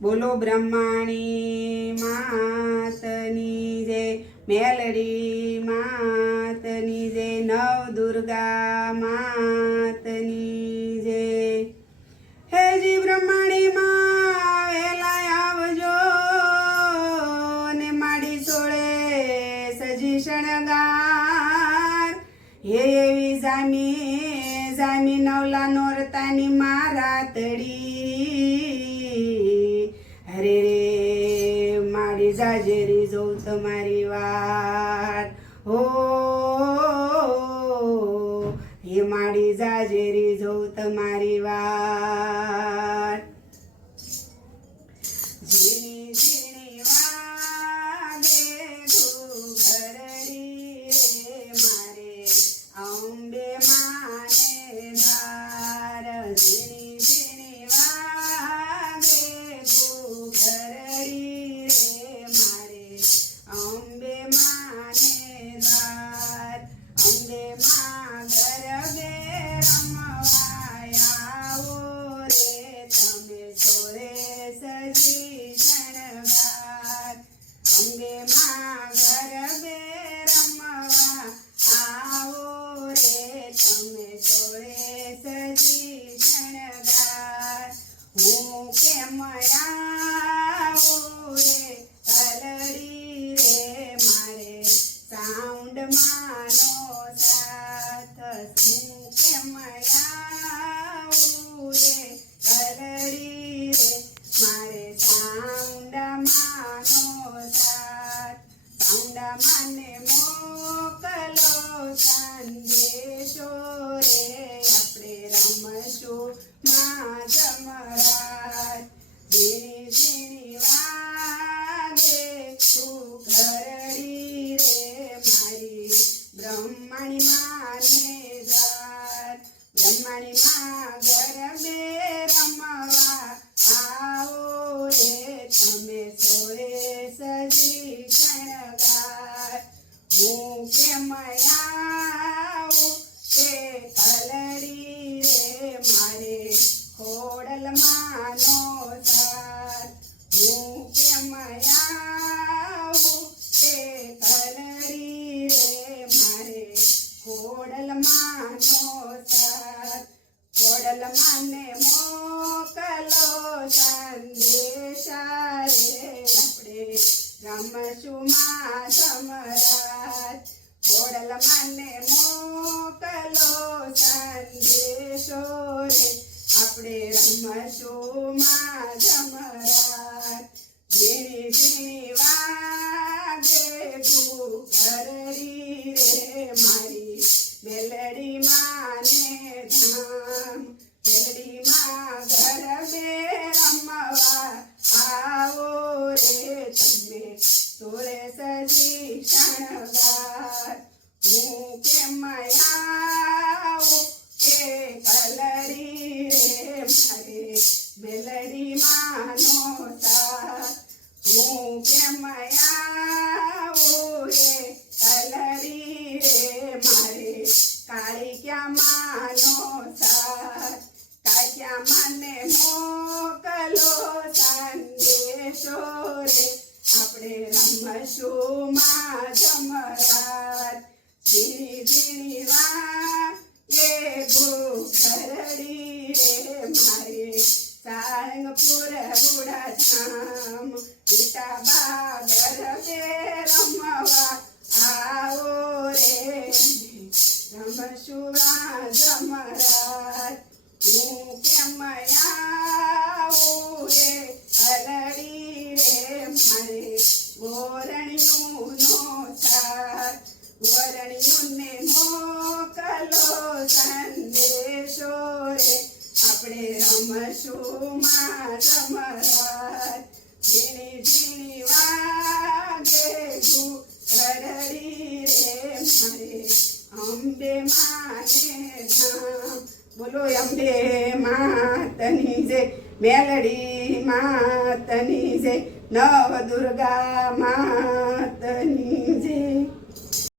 બોલો બ્રહ્માણી માતની જય, મેલડી માતની જય, નવ દુર્ગા માતની જય. હેજી બ્રહ્માણી માં વેલા આવજો ને માડી સોળે સજી શણગાર. હે એવી જામી નવલા નોરતાની મારાતડી. હરે રે માડી જાજેરી જોઉં તમારી વાર. હો હે માડી જાજેરી જોઉં તમારી વાર. ઝીણી ઝીણી વાગે ઘૂઘરડી રે મારે અંબે માને ધાર. ઝીણી ઝીણી વાગે ઘૂઘરડી રે મારે અંબે માને ધાર. અંબે માં ગરબે રમવાયાઓ રે તમે સોરે સજી શણગાર. અંબે માં ગરબે રમવા આવો રે તમે સોરે સજી શણગાર. હું કેમ આવું રે કલડી રે મારે સાઉન્ડ માનો સાથ. હું કેમ આવું રે કલડી રે મારે સાઉન્ડ માનો સાથ. સાઉન્ડ માને મોકલો સંદેશો રે આપણે રમશું માં જમરાત. ઝીણી ઝીણી વાગે ઘૂઘરડી રે મારી બ્રહ્માણી માને ધાર. બ્રહ્માણી માં ગરબે રમવા આવો રે તમે સોરે સજી શણગાર. હું કેમ આવું કે કલડી રે મારે ખોડલ માનો સાથ. હું કેમ આવું કે કલડી રે મારે ખોડલ માનો સાથ. ખોડલ માને મોકલો સંદેશા રે આપણે રમશું માં જમરાત. ખોડલ માને મોકલો સંદેશો રે આપણે રમશું માં જમરાત. ઝીણી ઝીણી વાગે ઘૂઘરડી રે મારી મેલડી માને ધામ. મેલડી માં ગરબે રમવા આવો રે તમે સોળે સજી શણગાર. હું કેમ આવું કે કલડી રે મારે મેલડી માનો સાથ. હું કેમ આવું રે કલડી રે મારે કાળિયા માનો સાથ. કાળિયા માને મોકલો સંદેશો રે આપણે રમશું માં જમરાત. ઝીણી ઝીણી વાગે ઘૂઘરડી રે મારે સારંગપુર બુઢાધામ. મીઠાબા ગરબે રમવા આવો રે રમશું માં જમરાત. હું કેમ આવું રે કલડી રે મારે ગોરણિયું નો સાથ. ગોરણિયુંને મોકલો સંદેશો રે આપણે રમશું માં જમરાત. ઝીણી ઝીણી વાગે ઘૂઘરડી રે મારે અંબે માને ધામ. બોલો અંબે માતની જય, મેલડી માતની જય, નવ દુર્ગા માતની